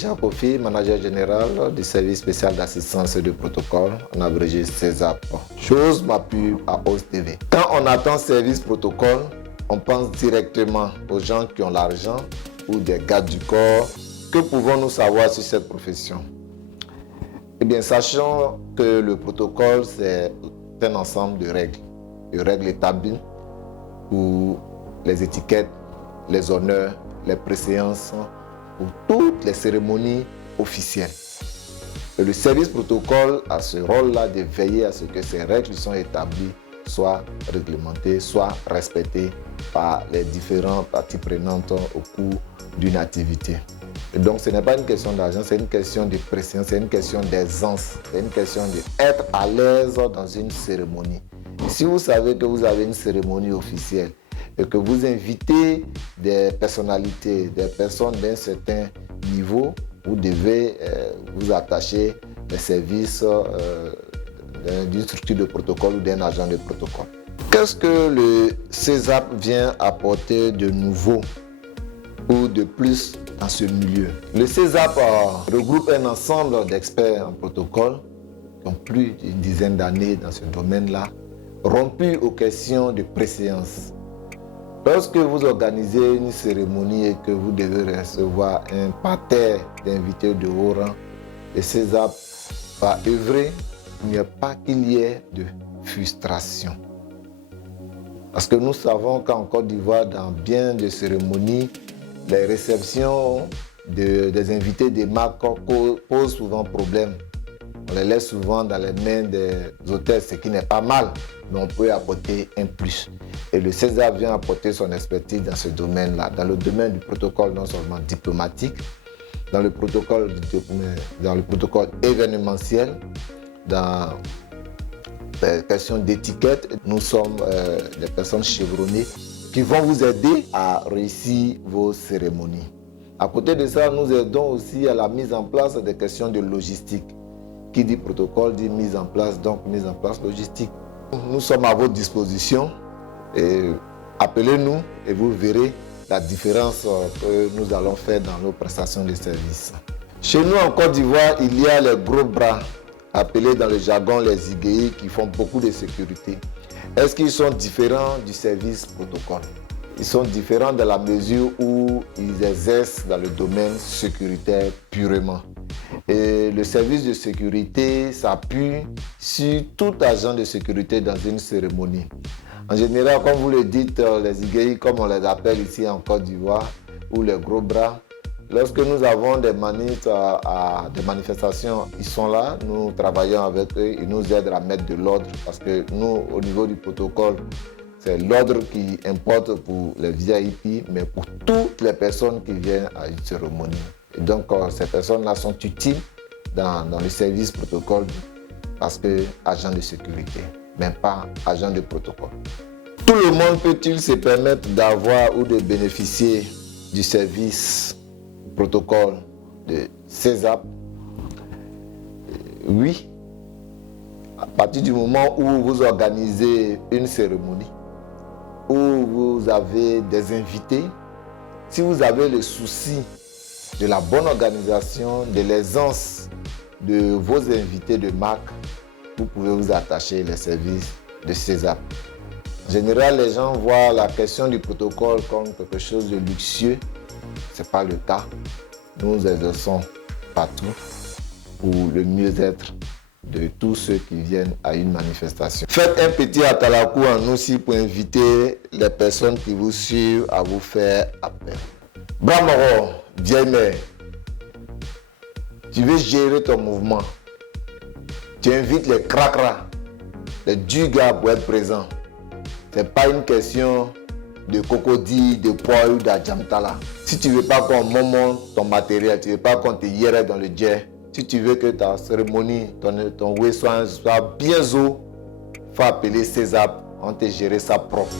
Richard Kofi, manager général du service spécial d'assistance et de protocole, en abrégé CESAP. Chose ma pub à Ose TV. Quand on attend service protocole, on pense directement aux gens qui ont l'argent ou des gardes du corps. Que pouvons-nous savoir sur cette profession? Eh bien, sachant que le protocole, c'est un ensemble de règles établies pour les étiquettes, les honneurs, les préséances, pour toutes les cérémonies officielles. Et le service protocole a ce rôle-là de veiller à ce que ces règles qui sont établies soient réglementées, soient respectées par les différentes parties prenantes au cours d'une activité. Et donc, ce n'est pas une question d'argent, c'est une question de préséance, c'est une question d'aisance, c'est une question d'être à l'aise dans une cérémonie. Et si vous savez que vous avez une cérémonie officielle et que vous invitez des personnalités, des personnes d'un certain niveau, vous devez vous attacher les services d'une structure de protocole ou d'un agent de protocole. Qu'est-ce que le CESAP vient apporter de nouveau ou de plus dans ce milieu? Le CESAP regroupe un ensemble d'experts en protocole qui ont plus d'une dizaine d'années dans ce domaine-là, rompus aux questions de préséance. Lorsque vous organisez une cérémonie et que vous devez recevoir un parterre d'invités de haut rang, le CESAP va œuvrer pour ne pas qu'il y ait de frustration. Parce que nous savons qu'en Côte d'Ivoire, dans bien de cérémonies, les réceptions des invités des marques posent souvent problème. On les laisse souvent dans les mains des hôtels, ce qui n'est pas mal, mais on peut apporter un plus. Et le CESAP vient apporter son expertise dans ce domaine-là, dans le domaine du protocole non seulement diplomatique, dans le protocole événementiel, dans les questions d'étiquette. Nous sommes des personnes chevronnées qui vont vous aider à réussir vos cérémonies. À côté de ça, nous aidons aussi à la mise en place des questions de logistique. Qui dit protocole dit mise en place, donc mise en place logistique. Nous sommes à votre disposition et appelez-nous et vous verrez la différence que nous allons faire dans nos prestations de services. Chez nous en Côte d'Ivoire, il y a les gros bras, appelés dans le jargon les IGI, qui font beaucoup de sécurité. Est-ce qu'ils sont différents du service protocole? Ils sont différents dans la mesure où ils exercent dans le domaine sécuritaire purement. Et le service de sécurité s'appuie sur tout agent de sécurité dans une cérémonie. En général, comme vous le dites, les IGI, comme on les appelle ici en Côte d'Ivoire, ou les gros bras, lorsque nous avons des des manifestations, ils sont là, nous travaillons avec eux, ils nous aident à mettre de l'ordre parce que nous, au niveau du protocole, c'est l'ordre qui importe pour les VIP, mais pour toutes les personnes qui viennent à une cérémonie. Et donc, ces personnes-là sont utiles dans le service protocole parce que agents de sécurité, mais pas agents de protocole. Tout le monde peut-il se permettre d'avoir ou de bénéficier du service protocole de CESAP? Oui. À partir du moment où vous organisez une cérémonie, où vous avez des invités, si vous avez le souci de la bonne organisation, de l'aisance de vos invités de marque, vous pouvez vous attacher les services de CESAP. En général, les gens voient la question du protocole comme quelque chose de luxueux. Ce n'est pas le cas. Nous exerçons partout pour le mieux-être de tous ceux qui viennent à une manifestation. Faites un petit atalakou en nous aussi pour inviter les personnes qui vous suivent à vous faire appel. Bramoro, vieille mère, tu veux gérer ton mouvement. Tu invites les cracras, les dugas pour être présents. Ce n'est pas une question de cocody, de poids ou d'adjamtala. Si tu ne veux pas qu'on monte ton matériel, tu ne veux pas qu'on te hière dans le jet, si tu veux que ta cérémonie, ton way soit bien zo, il faut appeler CESAP, on te gérer ça propre.